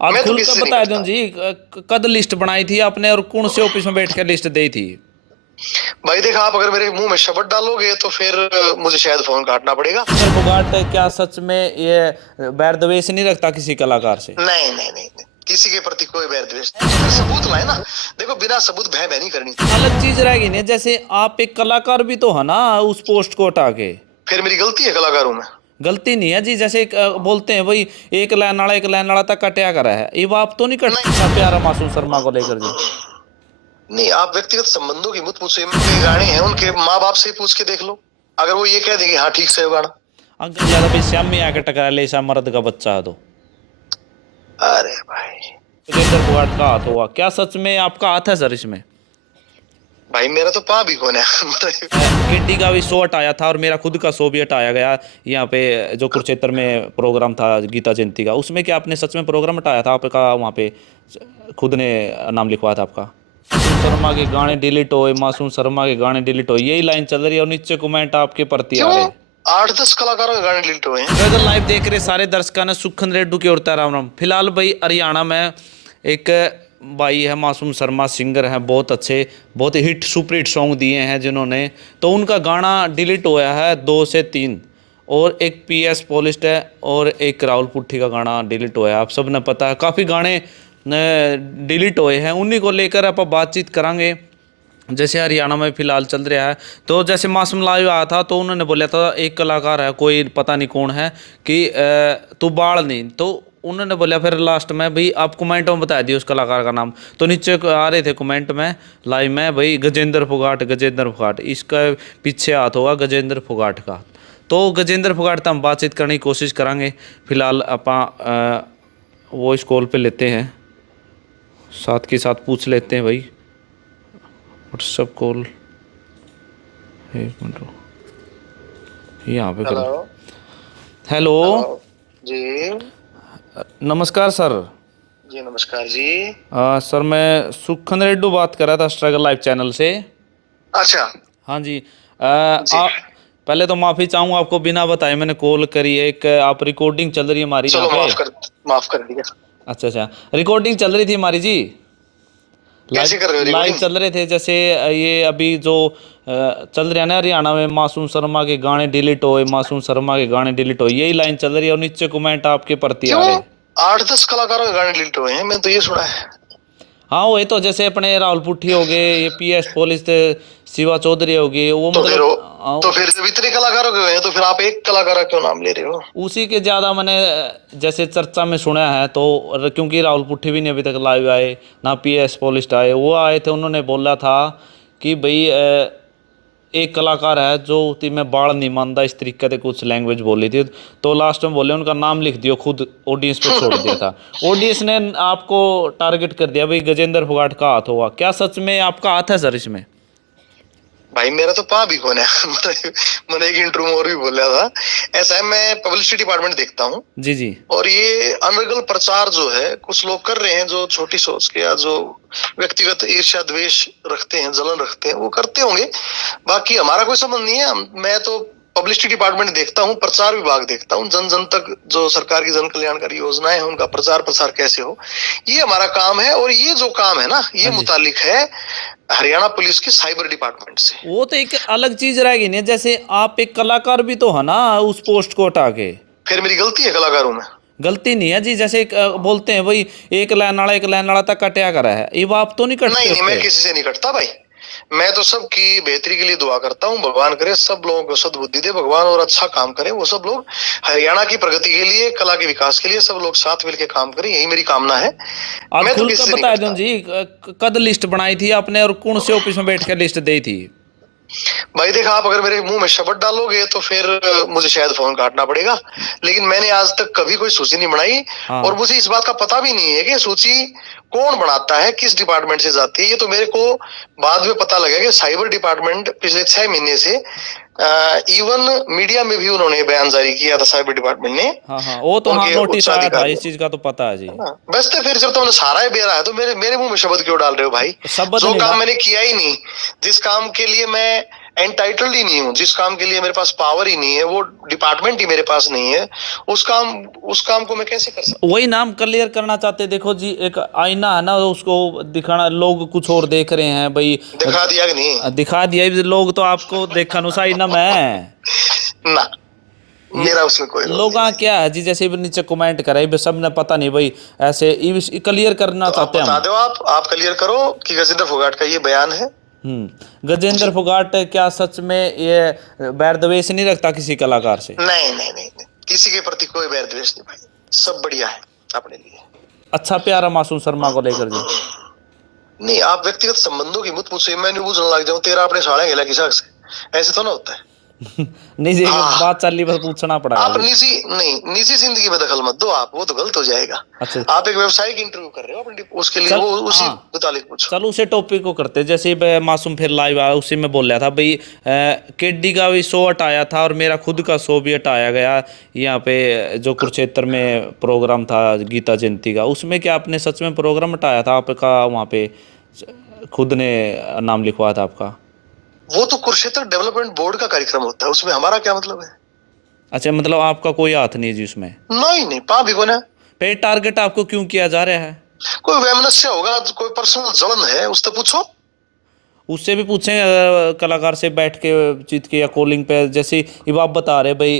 आज मैं तो खुल किसी कर से नहीं बता दूं करता। जी, कद लिस्ट बनाई थी आपने और कौन से ऑफिस में बैठ कर लिस्ट दी थी? भाई देखा, आप अगर मेरे मुंह में शब्द डालोगे तो फिर मुझे शायद फोन काटना पड़ेगा। गजेंद्र फोगाट क्या सच में ये बैर द्वेष नहीं रखता किसी कलाकार से? नहीं नहीं नहीं नहीं, किसी के प्रति कोई बैर द्वेष नहीं। तो फिर सबूत लाए ना। देखो, बिना सबूत भय भय नहीं करनी। अलग चीज रहेगी ना, जैसे आप एक कलाकार भी तो है ना, उस पोस्ट को हटा के। फिर मेरी गलती है कलाकारों में? गलती नहीं है जी, जैसे बोलते हैं भाई, एक लाइन वाला तक कटया करा है, ये बात तो नहीं कटता नहीं प्यारा मासूम शर्मा को लेकर जी? नहीं, आप व्यक्तिगत संबंधों की मत पूछिए। उनके गाने हैं, उनके माँ बाप से पूछ के देख लो। अगर वो ये कह देंगे हाँ ठीक से है गाना। अगर ज्यादा भाई श्याम में आके टकरा ले, ऐसा मर्द का बच्चा है तो अरे भाई। गजेंद्र फोगाट का हाथ होगा क्या? सच में आपका हाथ है सर इसमें? भाई मेरा तो पा भी कौन है मतलब। किड्डी का भी शो हटाया था और मेरा खुद का शो भी हटाया गया यहाँ पे, जो कुरुक्षेत्र में प्रोग्राम था गीता जयंती का, उसमें क्या आपने सच में प्रोग्राम हटाया था आपका? वहाँ पे खुद ने नाम लिखवाया था आपका? मासूम शर्मा के गाने डिलीट हुए, मासूम शर्मा के गाने डिलीट हुए, यही लाइन चल रही है और नीचे कमेंट आपके प्रति आ क्यों? रहे हैं। 8-10 कलाकारों के गाने डिलीट हुए हैं। गजल लाइव देख रहे सारे दर्शकों ने सुखन रेड्डू की ओर राम राम। फिलहाल भाई हरियाणा में एक भाई है मासूम शर्मा, सिंगर हैं, बहुत अच्छे, बहुत हिट सुपर हिट सॉन्ग दिए हैं जिन्होंने, तो उनका गाना डिलीट हुआ है 2 से 3। और एक PS पॉलिस्ट है और एक राहुल पुट्ठी का गाना डिलीट हुआ है। आप सब ने पता है काफ़ी गाने डिलीट हुए हैं, उन्हीं को लेकर आप बातचीत करेंगे। जैसे हरियाणा में फिलहाल चल रहा है, तो जैसे मासूम लाइव आया था तो उन्होंने बोला था एक कलाकार है, कोई पता नहीं कौन है, कि तू बाढ़ नहीं, तो उन्होंने बोला फिर लास्ट में भाई आप कमेंट में बता दिए उस कलाकार का नाम, तो नीचे आ रहे थे कमेंट में लाइव में भाई गजेंद्र फोगाट, गजेंद्र फोगाट, इसका पीछे हाथ होगा गजेंद्र फोगाट का। तो गजेंद्र फोगाट तक हम बातचीत करने की कोशिश करेंगे। फिलहाल आप वॉइस कॉल पे लेते हैं, साथ के साथ पूछ लेते हैं भाई, व्हाट्सअप कॉल, एक मिनट यहाँ पे करो। हेलो। हेलो। हेलो जी। नमस्कार सर। जी नमस्कार जी। सर मैं सुखन रेड्डू बात कर रहा था स्ट्रगल लाइव चैनल से। अच्छा। हाँ जी। जी पहले तो माफ़ी चाहूँगा, आपको बिना बताए मैंने कॉल करी है, एक आप रिकॉर्डिंग चल रही है हमारी यहाँ चलो, पे। माफ कर दिया। अच्छा अच्छा, रिकॉर्डिंग चल रही थी हमारी जी, लाइव कैसे कर रहे हो लाइव रिकॉर्डिंग? चल रहे थे। जैसे ये अभी जो चल रहा है ना हरियाणा में, मासूम शर्मा के गाने डिलीट हुए, मासूम शर्मा के गाने डिलीट हुए, यही लाइन चल रही है और नीचे कमेंट आपके प्रति आ क्यों? रहे हैं। 8-10 कलाकारों के गाने डिलीट हुए हैं, मैंने तो ये सुना है। हाँ वही तो, जैसे अपने राहुल पुट्ठी हो गए, ये PS पुलिस थे, शिवा चौधरी हो गई, वो तो फिर मतलब तो फिर जब इतने कलाकारों के हुए हैं तो फिर आप एक कलाकार का क्यों नाम ले रहे हो? उसी के ज़्यादा मैंने जैसे चर्चा में सुना है, तो क्योंकि राहुल पुट्ठी भी नहीं अभी तक लाइव आए, ना PS पुलिस आए, वो आए थे, उन्होंने बोला था कि भाई एक कलाकार है जो थी, मैं बाढ़ नहीं मानता, इस तरीके से कुछ लैंग्वेज बोली थी, तो लास्ट में बोले उनका नाम लिख दियो, खुद ऑडियंस पे छोड़ दिया था। ऑडियंस ने आपको टारगेट कर दिया भाई गजेंद्र फोगाट का हाथ होगा क्या? सच में आपका हाथ है सर इसमें? भाई मेरा तो पा भी कौन है मैंने एक इंटरव्यू में और भी बोला था। ऐसा है, मैं पब्लिसिटी डिपार्टमेंट देखता हूँ। जी जी। और ये अनर्गल प्रचार जो है कुछ लोग कर रहे हैं, जो छोटी सोच के या जो व्यक्तिगत ईर्ष्या द्वेष रखते हैं, जलन रखते हैं, वो करते होंगे। बाकी हमारा कोई संबंध नहीं है। मैं तो पब्लिसिटी डिपार्टमेंट देखता हूँ, प्रचार विभाग देखता हूँ, जन जन तक जो सरकार की जन कल्याणकारी योजनाएं हैं उनका प्रचार प्रसार कैसे हो, ये हमारा काम है। और ये जो काम है ना, ये हाँ जी। मुतालिक है हरियाणा पुलिस के साइबर डिपार्टमेंट से। वो तो एक अलग चीज रहेगी ना, जैसे आप एक कलाकार भी तो है ना, उस पोस्ट को हटा के। फिर मेरी गलती है कलाकारों में? गलती नहीं है जी, जैसे बोलते हैं भाई, एक लाइन वाला तक कटया करा है, ये बात तो नहीं नहीं कटते नहीं, उस मैं पे? किसी से नहीं कटता भाई। मैं तो सबकी बेहतरी के लिए दुआ करता हूँ, भगवान करे सब लोगों को सद्बुद्धि दे भगवान, और अच्छा काम करें वो सब लोग। हरियाणा की प्रगति के लिए, कला के विकास के लिए सब लोग साथ मिलकर काम करें, यही मेरी कामना है। आज मैं तो खुल कर किसी से नहीं बता दूं करता। जी, कद लिस्ट बनाई थी आपने और कौन से ऑफिस में बैठ कर लिस्ट दी थी? भाई देखा, आप अगर मेरे मुंह में शब्द डालोगे तो फिर मुझे शायद फोन काटना पड़ेगा। लेकिन मैंने आज तक कभी कोई सूची नहीं बनाई। और हाँ। मुझे इस बात का पता भी नहीं है कि सूची कौन बनाता है, किस डिपार्टमेंट से जाती है। ये तो मेरे को बाद में पता लगा कि साइबर डिपार्टमेंट पिछले 6 महीने से, इवन मीडिया में भी उन्होंने बयान जारी किया था साइबर डिपार्टमेंट ने, हाँ हाँ, वो तो हाँ उनके नोटिस आया था, उच्चाधिकारी। इस चीज का तो पता है जी। है ना? बस तो फिर जब तुमने सारा ही बेरा है तो मेरे मेरे मुंह में शब्द क्यों डाल रहे हो भाई? शब्द जो नहीं काम ना। मैंने किया ही नहीं, जिस काम के लिए मैं एंटाइटल्ड ही नहीं हूँ। जिस काम के लिए मेरे पास पावर ही नहीं है, वो डिपार्टमेंट ही मेरे पास नहीं है, उस काम को मैं कैसे कर सकता वही नाम क्लियर करना चाहते हैं। देखो जी, एक आईना है ना, उसको दिखाना, लोग कुछ और देख रहे हैं भाई। हूँ? दिखा दिया कि नहीं? दिखा दिया लोग, तो आपको देखा अनुसार आईना में है। ना, ये मेरा उसमें कोई रोल लोग नहीं भाई। क्या है जी, जैसे भी नीचे कमेंट करे भाई, सबने पता नहीं भाई, ऐसे क्लियर करना तो आप चाहते हैं बता हम। दो, आप क्लियर करो कि गजेंद्र फोगाट का ये बयान है। गजेंद्र फोगाट क्या सच में ये बैर द्वेष नहीं रखता किसी कलाकार से? नहीं नहीं नहीं नहीं, किसी के प्रति कोई बैर द्वेष नहीं भाई, सब बढ़िया है अपने लिए। अच्छा प्यारा मासूम शर्मा को लेकर जी। नहीं, आप व्यक्तिगत संबंधों की मत पूछो, मैं नहीं पूछने लग जाऊं तेरा अपने साड़े गेला किसा से, ऐसे तो ना होता है। नहीं जी, हाँ। बात चल रही, बस पूछना पड़ेगा आप जी। निजी जिंदगी में दखल मत दो आप, वो तो गलत हो जाएगा। अच्छा आप एक व्यवसायिक इंटरव्यू कर रहे हो अपने, उसके लिए चल, वो उसी हाँ मुतालिक पूछो। चलो उसे टॉपिक को करते हैं। जैसे मासूम फिर लाइव आया, उसी में बोल रहा था भाई, केडी का भी शो हटाया था और मेरा खुद का शो भी हटाया गया यहाँ पे, जो कुरुक्षेत्र में प्रोग्राम था गीता जयंती का, उसमें क्या आपने सच में प्रोग्राम हटाया था आपका? वहाँ पे खुद ने नाम लिखवाया था आपका? वो तो कुरुक्षेत्र डेवलपमेंट बोर्ड का कार्यक्रम होता है, उसमें हमारा क्या मतलब है? अच्छा, मतलब आपका कोई हाथ नहीं है जी उसमें? नहीं नहीं, पा भी कोना। फिर टारगेट आपको क्यों किया जा रहा है? कोई वैमनस्य होगा, कोई पर्सनल जलन है, उससे पूछो। उससे भी पूछें, कलाकार से बैठ के जीत के या कॉलिंग पे, जैसे ये आप बता रहे भाई,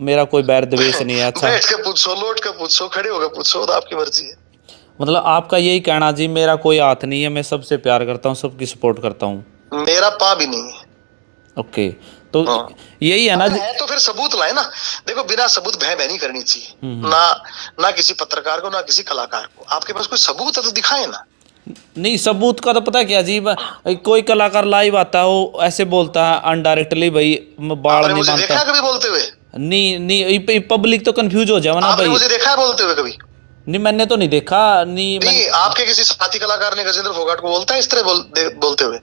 मेरा कोई बैर द्वेष नहीं है। अच्छा, बैठ के पूछो, लौट के पूछो, खड़े होकर पूछो, तो आपकी मर्जी है। मतलब आपका यही कहना जी, मेरा कोई हाथ नहीं है, मैं सबसे प्यार करता हूँ, सबकी सपोर्ट करता हूँ। मेरा पा भी नहीं है। ओके, तो हाँ। यही है ना अगर जी। है तो फिर सबूत लाए ना। देखो, बिना सबूत भय नहीं करनी चाहिए हम्म। ना, ना किसी पत्रकार को, ना किसी कलाकार को। आपके पास कोई सबूत है तो दिखाए ना। नहीं, सबूत का तो पता क्या जी, कोई कलाकार लाइव आता है, वो ऐसे बोलता है अनडायरेक्टली भाई, मैं बाड़ आपने नहीं मुझे देखा मानता। है कभी बोलते हुए? नहीं नहीं, पब्लिक तो कंफ्यूज हो जाओ ना आपने भाई। मुझे देखा है बोलते हुए कभी? नहीं, मैंने तो नहीं देखा। नहीं नहीं, आपके किसी साथी कलाकार ने गजेंद्र फोगाट को बोलता है इस तरह बोलते हुए?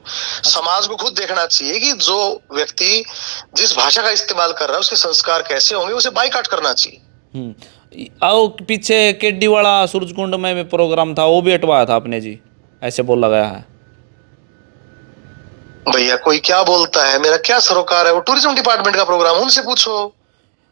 समाज को खुद देखना चाहिए कि जो व्यक्ति जिस भाषा का इस्तेमाल कर रहा है उसके संस्कार कैसे होंगे, उसे बाइकआउट करना चाहिए। आओ पीछे केडी वाला सूरजकुंड में भी प्रोग्राम था, वो भी हटवाया था आपने जी, ऐसे बोला गया है। भैया, कोई क्या बोलता है, मेरा क्या सरोकार है? वो टूरिज्म डिपार्टमेंट का प्रोग्राम, उनसे पूछो।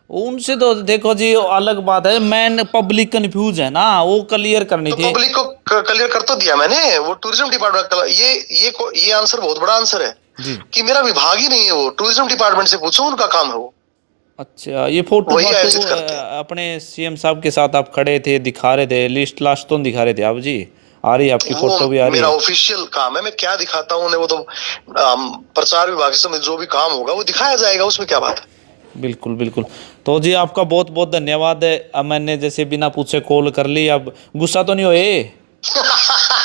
उनसे तो देखो जी, अलग बात है, मैन पब्लिक कंफ्यूज है ना, वो क्लियर करनी तो थी। पब्लिक को क्लियर कर तो दिया मैंने, वो टूरिज्म डिपार्टमेंट का। ये आंसर बहुत बड़ा आंसर है जी कि मेरा विभाग ही नहीं है वो। टूरिज्म डिपार्टमेंट से पूछो, उनका काम है वो, अच्छा, ये फोटो वही फाटो आयोजित करते हैं। अपने सीएम साहब के साथ आप खड़े थे, दिखा रहे थे, लिस्ट लास्ट तो नहीं दिखा रहे थे आप जी? आ रही है आपकी वो फोटो भी आ रही मेरा है? ऑफिशियल काम है, मैं क्या दिखाता हूँ उन्हें, वो तो प्रचार विभाग से जो भी काम होगा वो दिखाया जाएगा, उसमें क्या बात है। बिल्कुल बिल्कुल। तो जी आपका बहुत बहुत धन्यवाद है। अब मैंने जैसे बिना पूछे कॉल कर ली, अब गुस्सा तो नहीं हुए?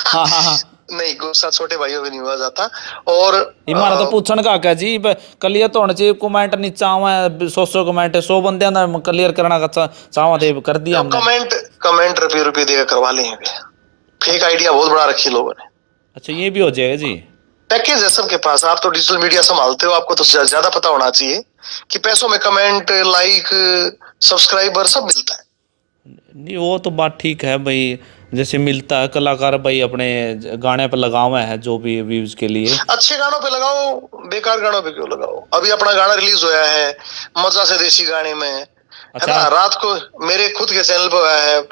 हाँ हाँ हाँ। नहीं, गुस्सा छोटे भाइयों में नहीं हुआ जाता। और हमारा तो पूछण का क्या जी, क्लियर तो होना चाहिए। कमेंट नीचे आवे 100 कमेंट, 100 बंदे ना क्लियर करना का चाहवा दे, कर दिया हमने। कमेंट कमेंट रुपये देकर करवा लेंगे। फेक आइडिया बहुत बड़ा रखी लोगों ने। अच्छा, ये भी हो जाएगा जी? पैकेज है सबके पास, आप तो डिजिटल मीडिया संभालते हो, आपको तो ज्यादा पता होना चाहिए कि पैसों में कमेंट, लाइक, सब्सक्राइबर सब मिलता है। नहीं, वो तो बात ठीक है भाई, जैसे मिलता है, कलाकार भाई अपने गाने पर लगावा है जो भी व्यूज के लिए। अच्छे गानों पे लगाओ, बेकार गानों पे क्यों लगाओ? अभी अपना गाना रिलीज होया है मजा से देसी गाने में, है अच्छा। ना? रात को मेरे खुद के चैनल पे आया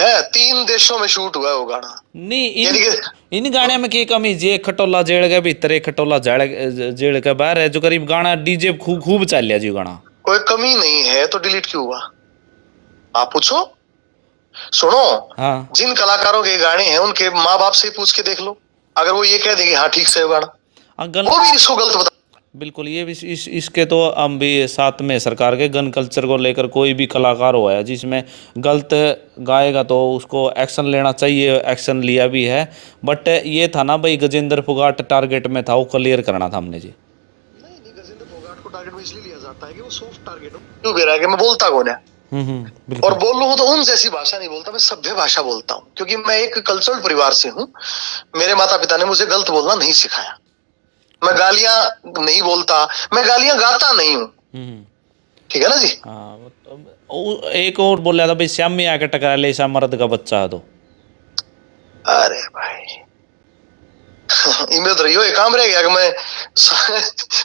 है 3 देशों में शूट हुआ है वो गाना। नहीं, यानी कि इन गाने में की कमी जी? एक खटोला जेड़ के भीतर, एक खटोला जेड़ के बाहर है, जो करीब गाना डीजे खूब खूब चल लिया जी गाना। कोई कमी नहीं है तो डिलीट क्यों हुआ? आप पूछो। सुनो, हाँ जिन कलाकारों के गाने हैं उनके माँ बाप से पूछ के देख लो, अगर वो ये कह देंगे हाँ ठीक से है गाना, वो भी इसको गलत बता। बिल्कुल, ये भी इसके तो हम भी साथ में सरकार के गन कल्चर को लेकर कोई भी कलाकार हुआ है जिसमें गलत गाएगा तो उसको एक्शन लेना चाहिए, एक्शन लिया भी है। बट ये था ना भाई, गजेंद्र फोगाट टारगेट में था, वो क्लियर करना था हमने जी। नहीं, गजेंद्र फोगाट को टारगेट में इसलिए लिया जाता है कि वो सॉफ्ट टारगेट हो। क्यों कह रहा है कि मैं बोलता कौन है? बिल्कुल। और बोल लूँ तो उन जैसी भाषा नहीं बोलता, मैं सभ्य भाषा बोलता हूँ, क्योंकि मैं एक कल्चरल परिवार से हूँ। मेरे माता पिता ने मुझे गलत बोलना नहीं सिखाया। मैं गालियां नहीं बोलता, मैं गालियां गाता नहीं हूँ। ठीक है ना जी? हाँ, एक और बोल रहा था भाई, श्याम में आके टकरा ले, ऐसा मर्द का बच्चा है तो। अरे भाई ईमेल तो रही हो, एक काम रह गया कि मैं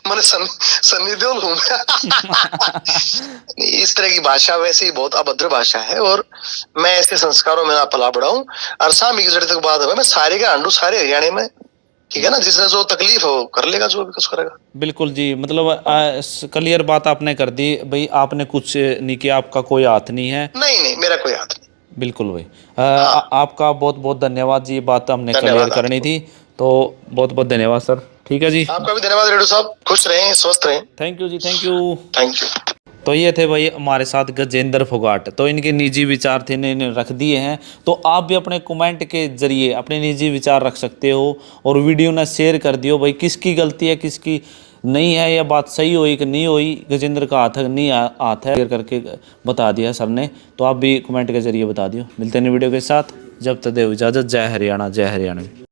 मैंने सन्नी देओल हूँ। इस तरह की भाषा वैसे ही बहुत अभद्र भाषा है, और मैं ऐसे संस्कारों में ना पला बड़ा हूँ। और सामी की जड़ी तक बात है, मैं सारे का आंडू सारे हरियाणा में, ठीक है ना, जिसने जो तकलीफ है वो कर लेगा, जो भी कुछ करेगा। बिल्कुल जी, मतलब क्लियर बात आपने कर दी भाई, आपने कुछ नहीं किया, आपका कोई हाथ नहीं है। नहीं नहीं, मेरा कोई हाथ नहीं। बिल्कुल भाई। हाँ, आपका बहुत बहुत धन्यवाद जी, ये बात हमने क्लियर धन्यवाद करनी आपको। थी। तो बहुत बहुत धन्यवाद सर। ठीक है जी, आपका भी धन्यवाद रेडू साहब, खुश रहें, स्वस्थ रहें। थैंक यू जी, थैंक यू। Thank you. तो ये थे भाई हमारे साथ गजेंद्र फोगाट। तो इनके निजी विचार थे, इन्हें रख दिए हैं। तो आप भी अपने कमेंट के जरिए अपने निजी विचार रख सकते हो, और वीडियो ना शेयर कर दियो भाई, किसकी गलती है किसकी नहीं है, या बात सही हुई कि नहीं हुई, गजेंद्र का हाथ है नहीं हाथ है, शेयर करके बता दिया सर ने। तो आप भी कमेंट के जरिए बता दियो। मिलते हैं वीडियो के साथ, जब तक दे इजाज़त। जय हरियाणा, जय हरियाणा।